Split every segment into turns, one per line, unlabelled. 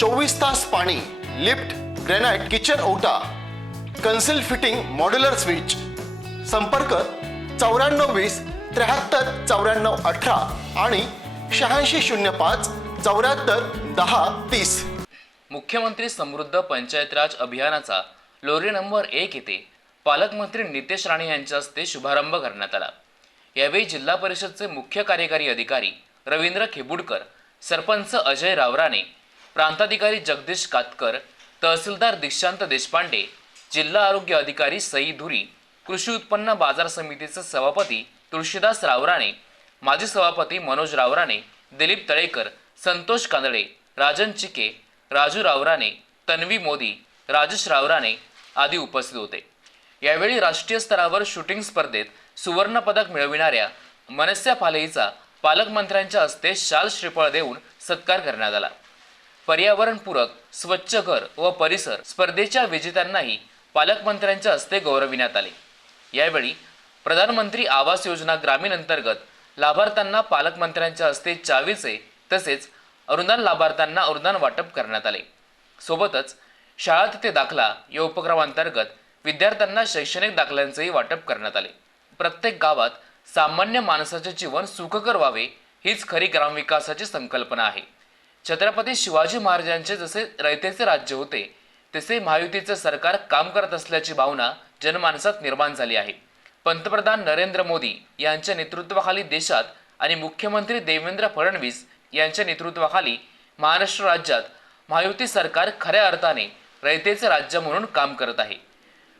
चोवीस तास पाणी लिफ्ट ग्रेनाइट किचन ओटा कन्सिल फिटिंग मॉड्युलर स्विच. संपर्क चौऱ्याण्णव वीस त्र्याहत्तर चौऱ्याण्णव अठरा आणि शहाऐंशी शून्य पाच चौऱ्याहत्तर दहा तीस.
मुख्यमंत्री समृद्ध पंचायत राज अभियानाचा लोरी नंबर एक येथे पालकमंत्री नितेश राणे यांच्या हस्ते शुभारंभ करण्यात आला. यावेळी जिल्हा परिषदचे मुख्य कार्यकारी अधिकारी रवींद्र खेबुडकर सरपंच अजय रावराणे प्रांताधिकारी जगदीश कातकर तहसीलदार दीक्षांत देशपांडे जिल्हा आरोग्य अधिकारी सई धुरी कृषी उत्पन्न बाजार समितीचे सभापती तुळशीदास रावराणे माजी सभापती मनोज रावराणे दिलीप तळेकर संतोष कांदळे राजन चिके राजू रावराणे तन्वी मोदी राजेश रावराणे आदी उपस्थित होते. यावेळी राष्ट्रीय स्तरावर शूटिंग स्पर्धेत सुवर्णपदक मिळविणाऱ्या मनस्या फालेईचा पालकमंत्र्यांच्या हस्ते शाल श्रीफळ देऊन सत्कार करण्यात आला. पर्यावरणपूरक स्वच्छ घर व परिसर स्पर्धेच्या विजेत्यांनाही पालकमंत्र्यांच्या हस्ते गौरविण्यात आले. यावेळी प्रधानमंत्री आवास योजना ग्रामीण अंतर्गत लाभार्थ्यांना पालकमंत्र्यांच्या हस्ते चावीचे तसेच अनुदान लाभार्थ्यांना अनुदान वाटप करण्यात आले. सोबतच शाळा तिथे दाखला या उपक्रमांतर्गत विद्यार्थ्यांना शैक्षणिक दाखल्यांचेही वाटप करण्यात आले. प्रत्येक गावात सामान्य माणसाचे जीवन सुखकर व्हावे हीच खरी ग्रामविकासाची संकल्पना आहे. छत्रपती शिवाजी महाराजांचे जसे रयतेचे राज्य होते तसे महायुतीचे सरकार काम करत असल्याची भावना जनमानसात निर्माण झाली आहे. पंतप्रधान नरेंद्र मोदी यांच्या नेतृत्वाखाली देशात आणि मुख्यमंत्री देवेंद्र फडणवीस यांच्या नेतृत्वाखाली महाराष्ट्र राज्यात महायुती सरकार खऱ्या अर्थाने रयतेचे राज्य म्हणून काम करत आहे.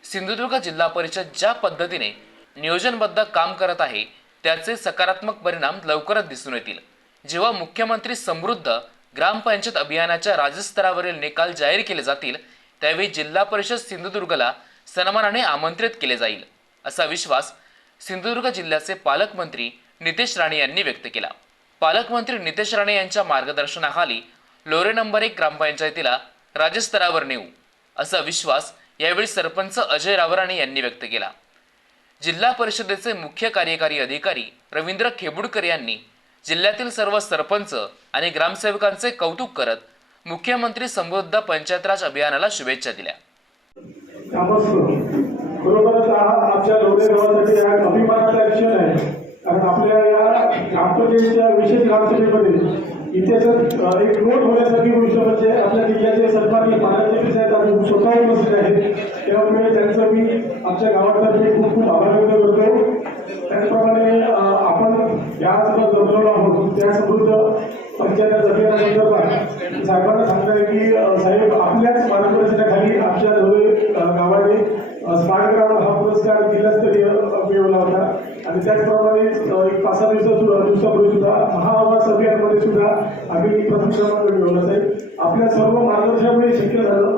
सिंधुदुर्ग जिल्हा परिषद ज्या पद्धतीने नियोजनबद्ध काम करत आहे त्याचे सकारात्मक परिणाम लवकरच दिसून येतील. जेव्हा मुख्यमंत्री समृद्ध ग्रामपंचायत अभियानाच्या राज्यस्तरावरील निकाल जाहीर केले जातील त्यावेळी जिल्हा परिषद सिंधुदुर्गला सन्मानाने आमंत्रित केले जाईल असा विश्वास सिंधुदुर्ग जिल्ह्याचे पालकमंत्री नितेश राणे यांनी व्यक्त केला. पालकमंत्री नितेश राणे यांच्या मार्गदर्शनाखाली लोरे नंबर एक ग्रामपंचायतीला राज्यस्तरावर नेऊ असा विश्वास यावेळी सरपंच अजय रावराणे यांनी व्यक्त केला. जिल्हा परिषदेचे मुख्य कार्यकारी अधिकारी रवींद्र खेबुडकर यांनी जिल्ह्यातील सर्व सरपंच आणि ग्रामसेवकांचे कौतुक करत मुख्यमंत्री समृद्ध पंचायतराज अभियानाला शुभेच्छा दिल्या.
खरोखरच हा आमच्या गावासाठी हा अभिमानाचा क्षण आहे. कारण आपल्या या ग्रामपंचायतीच्या विशेष ग्रामसभेमध्ये इतिहासात एक नोट होण्यासारखी गोष्ट म्हणजे आपल्या जिल्ह्याचे सन्माननीय साहेब स्वतः उपस्थित आहेत. त्यामुळे त्यांचं मी आमच्या गावातर्फे खूप खूप आभार व्यक्त करतो. त्याचप्रमाणे आपण या आज आहोत. त्या समृद्ध पंचायत अभियानासंदर्भात साहेबांना सांगताय की साहेब आपल्याच मार्गदर्शनाखाली आमच्या धुळे गावाने स्मार्ट ग्राम हा पुरस्कार जिल्हास्तरीय मिळवला होता. आणि त्याचप्रमाणे एक पाच सहा दिवसा दिवसापूर्वी सुद्धा महाआवास अभियानमध्ये सुद्धा आम्ही प्रथम क्रमांक मिळवला साहेब. आपल्या सर्व मार्गदर्शनामुळे शक्य झालं.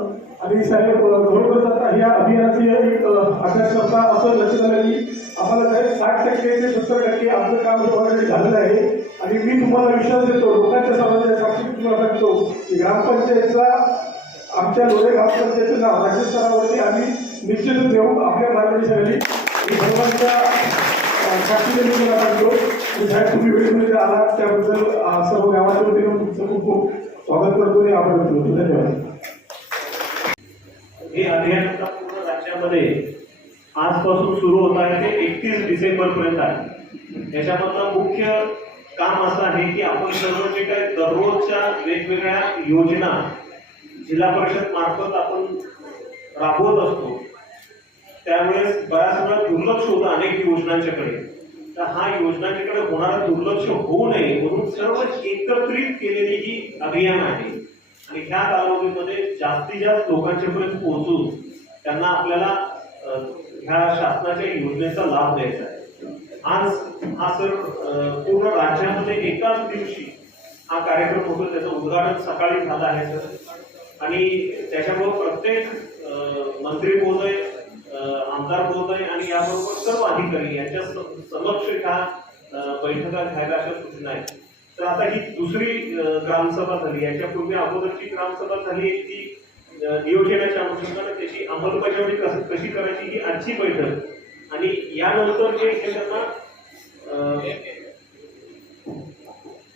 आणि साहेब अं, खरोखरच आता या अभियानाची एक आकाशवार्ता अभ्यास असं लक्ष झालं की आम्हाला साहेब साठ टक्के ते सत्तर टक्के आपलं काम ऑलरेडी झालेलं आहे. आणि मी तुम्हाला विश्वास देतो लोकांच्या समाजाच्या साक्षी तुम्हाला सांगतो की ग्रामपंचायतचा आमच्या लोणे ग्रामपंचायतचं नाव राज्य स्तरावरती आम्ही निश्चितच देऊ आपल्या मार्गदर्शनाखाली मी सर्वांच्या साक्षीने मी तुम्हाला सांगतो की साहेब तुम्ही वेळेमध्ये आलात त्याबद्दल सर्व गावाच्या वतीनं तुमचं खूप खूप स्वागत करतो आणि आभार करतो धन्यवाद.
हे अभियान आता पूर्ण राज्यामध्ये आजपासून सुरू होत आहे. ते एकतीस डिसेंबर पर्यंत आहे. याच्यामधलं मुख्य काम असं आहे की आपण सर्व जे काही दररोजच्या वेगवेगळ्या योजना जिल्हा परिषद मार्फत आपण राबवत असतो त्यावेळेस बऱ्याच वेळा दुर्लक्ष होतं अनेक योजनांच्याकडे. तर हा योजनांच्याकडे होणारा दुर्लक्ष होऊ नये म्हणून सर्व एकत्रित केलेली ही अभियान आहे. आणि ह्या कालावधीमध्ये जास्तीत जास्त लोकांच्यापर्यंत पोहोचून त्यांना आपल्याला ह्या शासनाच्या योजनेचा लाभ द्यायचा आहे. आज हा सर पूर्ण राज्यामध्ये एकाच दिवशी हा कार्यक्रम होतो त्याचं उद्घाटन सकाळी झालं आहे सर. आणि त्याच्यामुळं प्रत्येक मंत्री महोदय आमदार महोदय आणि याबरोबर सर्व अधिकारी यांच्या स- समक्ष ह्या बैठका घ्यायला अशा सूचना आहेत. तर आता ही दुसरी ग्रामसभा झाली. याच्यापूर्वी अगोदरची ग्रामसभा झाली ती नियोजनाच्या अनुषंगाने त्याची अंमलबजावणी कस- कशी करायची ही आजची बैठक. आणि यानंतर जे एकमेकांना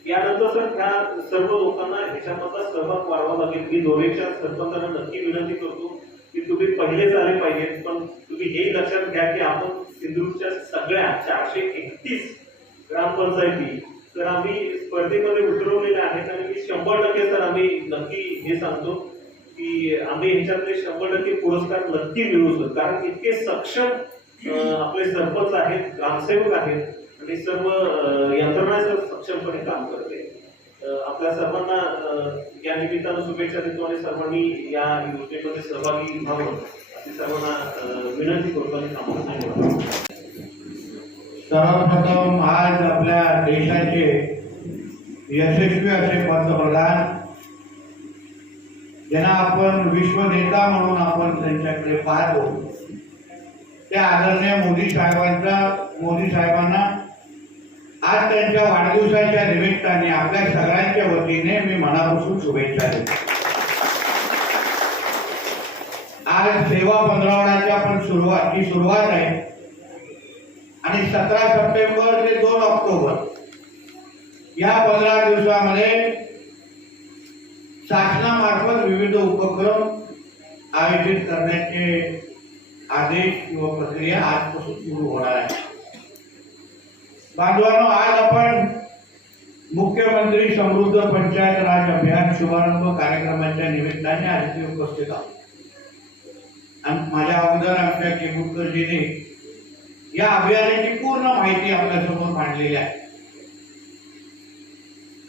यानंतर सर त्या सर्व लोकांना ह्याच्यामधला सहभाग वाढवा लागेल. मी दोरेच्या सरपंचांना नक्की विनंती करतो की तुम्ही पहिलेच आले पाहिजेत. पण तुम्ही हे लक्षात घ्या की आपण सिंधुदुर्गच्या सगळ्या चारशे एकतीस ग्रामपंचायती तर आम्ही स्पर्धेमध्ये उतरवलेले आहेत आणि मी शंभर टक्के तर आम्ही नक्की हे सांगतो की आम्ही ह्याच्यातले शंभर टक्के पुरस्कार नक्की मिळवू सर कारण इतके सक्षम आपले सरपंच आहेत ग्रामसेवक आहेत आणि सर्व यंत्रणा सर सक्षमपणे काम करते. आपल्या सर्वांना या निमित्तानं शुभेच्छा देतो आणि सर्वांनी या योजनेमध्ये सहभागी व्हावं. अशी सर्वांना विनंती करतो आणि थांबवत नाही
सर्वप्रथम आज आपल्या देशाचे यशस्वी असे पंतप्रधान ज्यांना आपण विश्व नेता म्हणून आपण त्यांच्याकडे पाहतो त्या आदरणीय मोदी साहेबांचा मोदी साहेबांना आज त्यांच्या वाढदिवसाच्या निमित्ताने आपल्या सगळ्यांच्या वतीने मी मनापासून शुभेच्छा देतो. आज सेवा पंधरवड्याच्या पण सुरुवात ही सुरुवात आहे. आणि सतरा सप्टेंबर ते दोन ऑक्टोबर. या पंधरा दिवसामध्ये शासनामार्फत विविध उपक्रम आयोजित करण्याचे आदेश किंवा प्रक्रिया आजपासून सुरू होणार आहे. बांधवांनो आज आपण मुख्यमंत्री समृद्ध पंचायत राज अभियान शुभारंभ कार्यक्रमाच्या निमित्ताने आज उपस्थित आहोत. आणि माझ्या अगोदर आमच्या केबुलकरजीने या अभियानाची पूर्ण माहिती आपल्यासमोर मांडलेली आहे.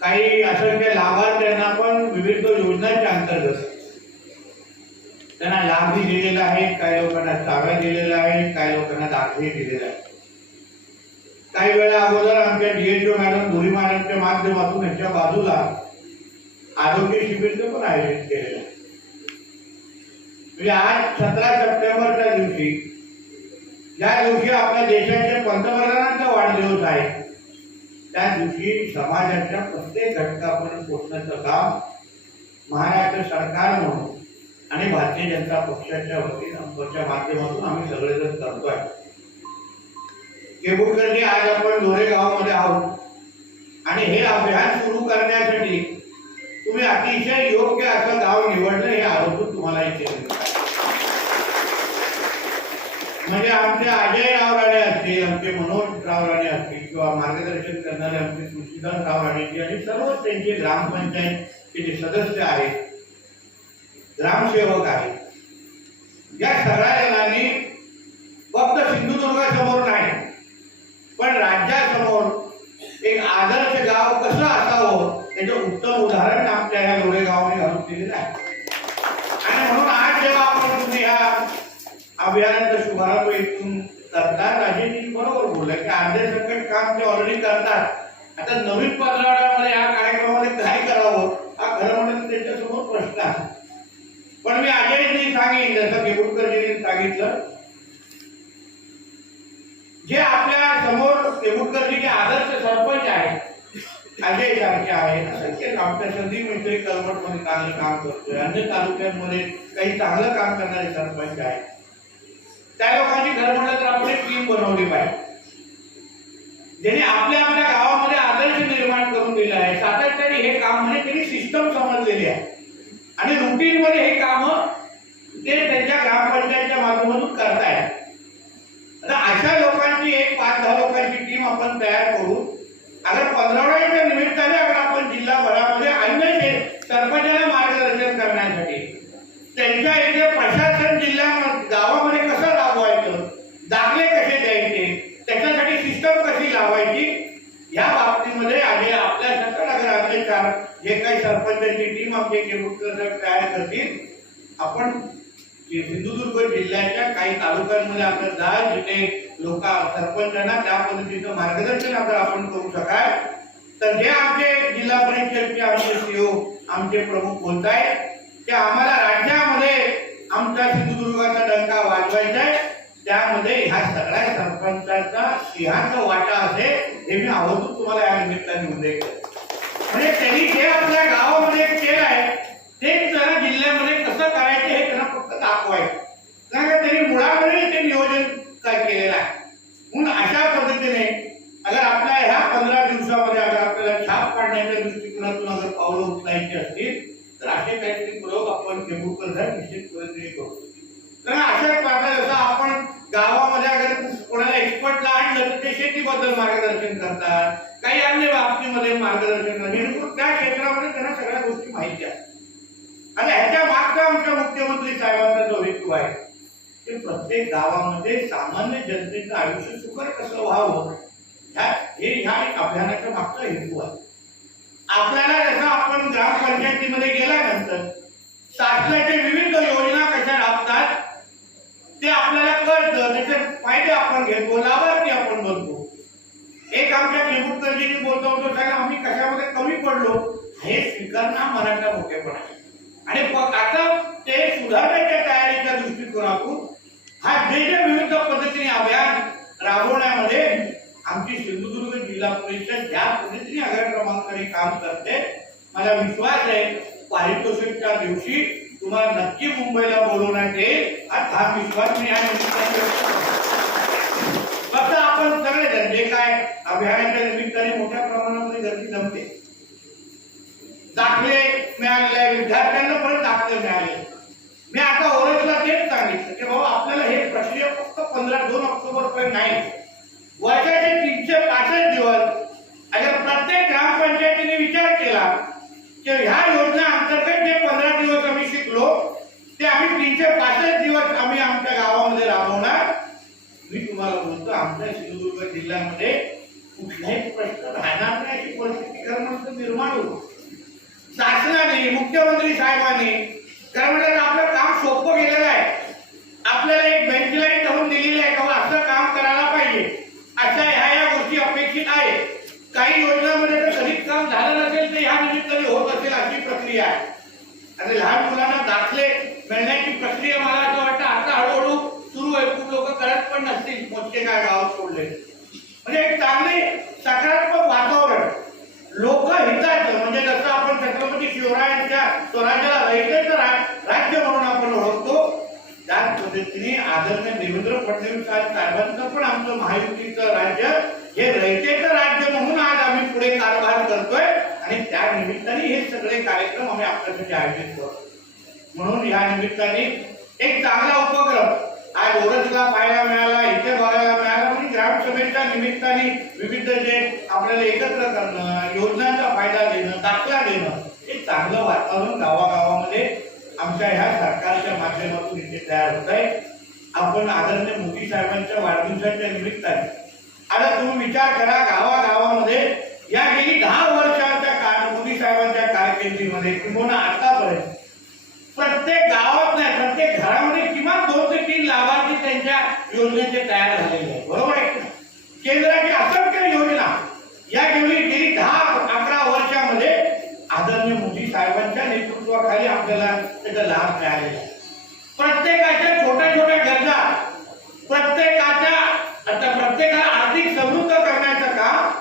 काही असंख्य लाभार्थ्यांना पण विविध योजनांच्या अंतर्गत त्यांना लाभही दिलेला आहे काही लोकांना चाव्या दिलेल्या आहेत काही लोकांना दाखले दिलेला आहेत. काही वेळा अगोदर आमच्या डीएचओ मॅडम भुरी मॅडमच्या माध्यमातून यांच्या बाजूला आरोग्य शिबिरचं पण आयोजित केलेलं आहे. म्हणजे आज सतरा सप्टेंबरच्या दिवशी ज्या दिवशी आपल्या देशाचे पंतप्रधानांचा वाढदिवस आहे. त्या दिवशी समाजाच्या प्रत्येक घटकापर्यंत पोहोचण्याचं काम महाराष्ट्र सरकार म्हणून आणि भारतीय जनता पक्षाच्या वतीनं माध्यमातून आम्ही सगळेजण करतोय. केबुलकरजी आज आपण लोरे गावामध्ये आहोत. आणि हे अभियान सुरू करण्यासाठी तुम्ही अतिशय योग्य असं गाव निवडलं हे आरोप तुम्हाला इथे म्हणजे आमचे अजय रावराणे असतील आमचे मनोज रावराणे असतील किंवा मार्गदर्शन करणारे आमचे तुळशीदास राव आणि सर्व त्यांचे ग्रामपंचायतचे जे सदस्य आहेत ग्रामसेवक आहेत. या सगळ्या जणांनी फक्त सिंधुदुर्गासमोर नाही पण राज्यासमोर एक आदर्श गाव कसं असावं याचं उत्तम उदाहरण आमच्या या लोढेगावाने घालून दिलेलं आहे आणि म्हणून आज जेव्हा आपण तुम्ही ह्या अभियानाचा शुभारंभ इथून करतात राजेजी बरोबर बोलले की अर्धे संकट काम ते ऑलरेडी करतात. आता नवीन पंधरवड्यामध्ये या कार्यक्रमामध्ये काय करावं? हा खरं म्हणजे त्यांच्यासमोर प्रश्न आहे. पण मी अजयजी सांगेन जसं केबुलकरजींनी सांगितलं. जे आपल्यासमोर केबुटकरजीचे आदर्श सरपंच आहेत अजय सारखे आहेत असंख्य आमच्या संधी मैत्री कलमटमध्ये चांगलं काम करतोय अन्य तालुक्यांमध्ये काही चांगलं काम करणारे सरपंच आहेत. त्या लोकांची घर म्हटलं तर आपण एक टीम बनवली पाहिजे. ज्याने आपल्या आपल्या गावामध्ये आदर्श निर्माण करून दिला आहे. सातत्याने हे काम म्हणजे त्यांनी सिस्टम समजलेली आहे. आणि रुटीन मध्ये हे काम ते त्यांच्या ग्रामपंचायतच्या माध्यमातून करतायत. आता अशा लोकांची एक पाच दहा लोकांची टीम आपण तयार करू अगर पंधरावड्याच्या या बाबतीमध्ये आणि आपल्या सतराग्रामीण चार जे काही सरपंचांची टीम आमचे तयार करतील आपण सिंधुदुर्ग जिल्ह्याच्या काही तालुक्यांमध्ये आपण दहा जिल्हे लोक सरपंचांना त्या पद्धतीचं मार्गदर्शन आता आपण करू शकाल. तर जे आमचे जिल्हा परिषदचे आमचे सीओ आमचे प्रमुख बोलतायत. ते आम्हाला राज्यामध्ये आमच्या सिंधुदुर्गाचा डंका वाजवायचा आहे. त्यामध्ये ह्या सगळ्या सरपंचाचा सिंहाचा वाटा असेल हे मी आवडून तुम्हाला या निमित्ताने उल्लेख म्हणजे त्यांनी जे आपल्या गाव बाबतीमध्ये मार्गदर्शन करतात जेणेकरून त्या क्षेत्रामध्ये त्यांना सगळ्या गोष्टी माहिती आहेत. आणि ह्याच्या मागचा आमच्या मुख्यमंत्री साहेबांचा जो हेतू आहे ते प्रत्येक गावामध्ये सामान्य जनतेचं आयुष्य सुकर कसं व्हावं ह्या हे ह्या एक अभियानाच्या मागचा हेतू आहे. आपल्याला जसं आपण ग्रामपंचायतीमध्ये गेल्यानंतर शासनाच्या विविध योजना कशा राबतात ते आपल्याला कळतं त्याचे फायदे आपण घेतो लाभार्थी आपण बनतो. एक आमच्या केबुटकरजींनी बोलतो होतो साहेब आम्ही कशामध्ये कमी पडलो? हे स्वीकारणं मराठा मोठेपणा आहे. आणि आता ते सुधारण्याच्या तयारीच्या दृष्टिकोनातून हा देश विविध पद्धतीने अभियान राबवण्यामध्ये आमची सिंधुदुर्ग जिल्हा परिषद ज्या पद्धतीने अग्र क्रमांकाने काम करते मला विश्वास आहे पारितोषिकच्या दिवशी तुम्हाला नक्की मुंबईला बोलवण्यात येईल. हा विश्वास मी या निमित्ताने आपण सगळेजण जे काय अभियानाच्या निमित्ताने मोठ्या प्रमाणामध्ये गर्दी जमते. दाखले मिळालेले विद्यार्थ्यांना परत दाखले मिळाले. मी आता ओरसला तेच सांगितलं की भाऊ आपल्याला हे प्रक्रिया फक्त पंधरा दोन ऑक्टोबर पर्यंत नाही. वर्षाचे तीनशे पासष्ट दिवस. अगर प्रत्येक ग्रामपंचायतीने विचार केला की ह्या योजना अंतर्गत जे पंधरा दिवस आम्ही शिकलो ते आम्ही तीनशे पासष्ट दिवस आम्ही आमच्या गावामध्ये राबवणार तुम्हाला बोलतो आमच्या सिंधुदुर्ग जिल्ह्यामध्ये कुठलाही प्रश्न राहणार नाही अशी परिस्थिती खरं निर्माण होतो. शासनाने मुख्यमंत्री साहेबांनी खरं म्हणजे आपलं काम सोपं गेलेलं आहे. आपल्याला एक बेंचलाईन धरून दिलेली आहे का असं काम करायला पाहिजे. अशा ह्या या गोष्टी अपेक्षित आहे काही योजनांमध्ये तर कधीच काम झालं नसेल तर ह्या निमित्ताने होत असेल अशी प्रक्रिया आहे. आणि लहान मुलांना दाखले मिळण्याची प्रक्रिया मला असं वाटतं आता हळूहळू सुरू आहे खूप लोक करत पण नसतील मोजके काय गावात सोडले. म्हणजे एक चांगले सकारात्मक वातावरण. लोक हिताचं म्हणजे जसं आपण छत्रपती शिवरायांच्या स्वराज्याला रयतेचं राज्य म्हणून आपण ओळखतो. त्याच पद्धतीने आदरणीय देवेंद्र फडणवीस साहेबांचं पण आमचं महायुतीचं राज्य हे रयतेचं राज्य म्हणून आज आम्ही पुढे कारभार करतोय. आणि त्या निमित्ताने हे सगळे कार्यक्रम आम्ही आपल्यासाठी आयोजित करतो. म्हणून या निमित्ताने एक चांगला उपक्रम आज ओरसला पाहायला मिळाला इथे बघायला मिळाला म्हणजे ग्रामसभेच्या निमित्ताने विविध जे आपल्याला एकत्र करणं योजनांचा फायदा देणं दाखला देणं हे चांगलं वातावरण गावागावामध्ये आमच्या ह्या सरकारच्या माध्यमातून इथे तयार होत आहे. आपण आदरणीय मोदी साहेबांच्या वाढदिवसाच्या निमित्ताने आता तुम्ही विचार करा गावागावामध्ये या गेली दहा वर्षाच्या काळ मोदी साहेबांच्या कारकिर्दीमध्ये किंवा आतापर्यंत प्रत्येक गावात नाही प्रत्येक घरामध्ये त्यांच्या योजनेचे तयार झालेले आहेत. बरोबर आहे केंद्राची असंख्य योजना. या गेली गेली दहा अकरा वर्षामध्ये आदरणीय मोदी साहेबांच्या नेतृत्वाखाली आपल्याला त्याचा लाभ मिळालेला आहे. प्रत्येकाच्या छोट्या छोट्या गरजा प्रत्येकाच्या आता प्रत्येकाला आर्थिक समृद्ध करण्याचं काम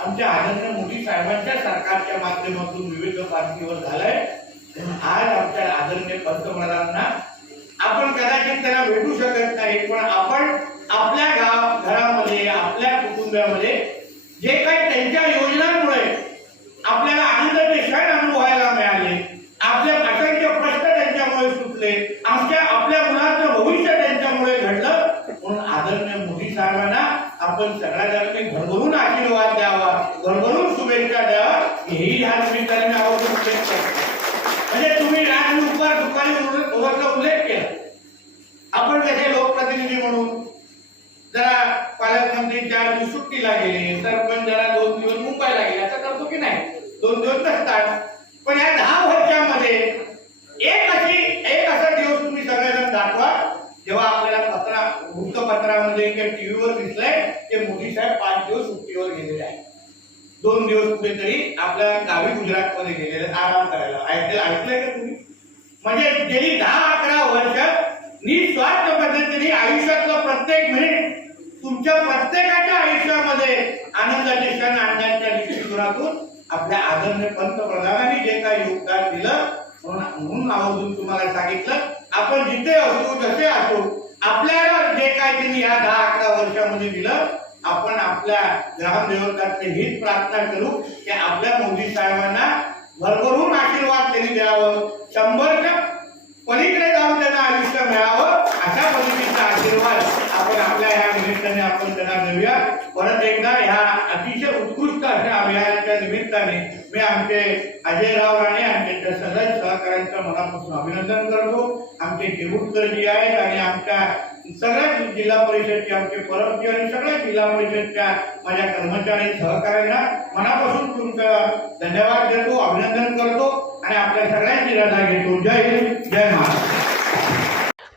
आमच्या आदरणीय मोदी साहेबांच्या सरकारच्या माध्यमातून विविध पातळीवर झालंय. आज आमच्या आदरणीय पंतप्रधानांना आपण कदाचित त्यांना भेटू शकत नाही पण आपण आपल्या गाव घरामध्ये आपल्या कुटुंबामध्ये जे काही त्यांच्या योजनांमुळे आपल्याला आनंदाचे क्षण अनुभवायला मिळाले आपले असंख्य प्रश्न त्यांच्यामुळे सुटले आमच्या आपल्या मुलाचं भविष्य त्यांच्यामुळे घडलं म्हणून आदरणीय मोदी साहेबांना आपण सगळ्या भरभरून आशीर्वाद द्यावा भरभरून शुभेच्छा द्यावा हेही ह्या निमित्ताने मी आवर्जून उल्लेख करतो म्हणजे तुम्ही राज दुपार दुपारी ओळखला उल्लेख केला आपण कसे लोकप्रतिनिधी म्हणून जरा पालकमंत्री चार दिवस सुट्टीला गेले सरपंच जरा दोन दिवस मुंबईला गेले असं करतो की नाही दोन दिवस नसतात पण या दहा वर्षामध्ये एक अशी एक असा दिवस तुम्ही सगळेजण दाखवा जेव्हा आपल्याला पत्रा वृत्तपत्रामध्ये टीव्हीवर दिसलंय ते मोदी साहेब पाच दिवस सुट्टीवर गेलेले आहेत. दोन दिवस कुठेतरी आपल्या गावी गुजरात मध्ये गेलेले आराम करायला. ऐकलं ऐकलंय का तुम्ही? म्हणजे गेली दहा अकरा वर्ष निस्वार्थ पद्धतीने आयुष्यातलं प्रत्येक मिनिट तुमच्या तुमच्या प्रत्येकाच्या आयुष्यामध्ये आनंदाचे क्षण आणण्याच्या दृष्टिकोनातून आपल्या आदरणीय पंतप्रधानांनी जे काही योगदान दिलं म्हणून म्हणून आवर्जून तुम्हाला सांगितलं आपण जिथे असू जसे असू आपल्याला जे काय त्यांनी या दहा अकरा वर्षामध्ये दिलं आपण आपल्या ग्रामदेवताचे हीच प्रार्थना करू की आपल्या मोदी साहेबांना भरभरून आशीर्वाद त्यांनी द्यावं. शंभरच्या पलीकडे जाऊन त्यांना आयुष्य मिळावं अशा पद्धतीचा आशीर्वाद आपण आपल्या या निमित्ताने आपण त्यांना देऊया. परत एकदा ह्या अतिशय उत्कृष्ट अशा अभियानाच्या निमित्ताने मी आमचे अजयराव राणे आणि त्यांच्या सगळ्या सहकाऱ्यांचं मनापासून अभिनंदन करतो. आमचे केवुटकरजी आहेत आणि आमच्या सगळ्याच जिल्हा परिषदचे आमचे परमजी आणि सगळ्या जिल्हा परिषदच्या माझ्या कर्मचारी सहकाऱ्यांना मनापासून तुमचं धन्यवाद देतो अभिनंदन करतो आणि आपल्या सगळ्यांची रजा घेतो. जय हिंद जय महाराष्ट्र.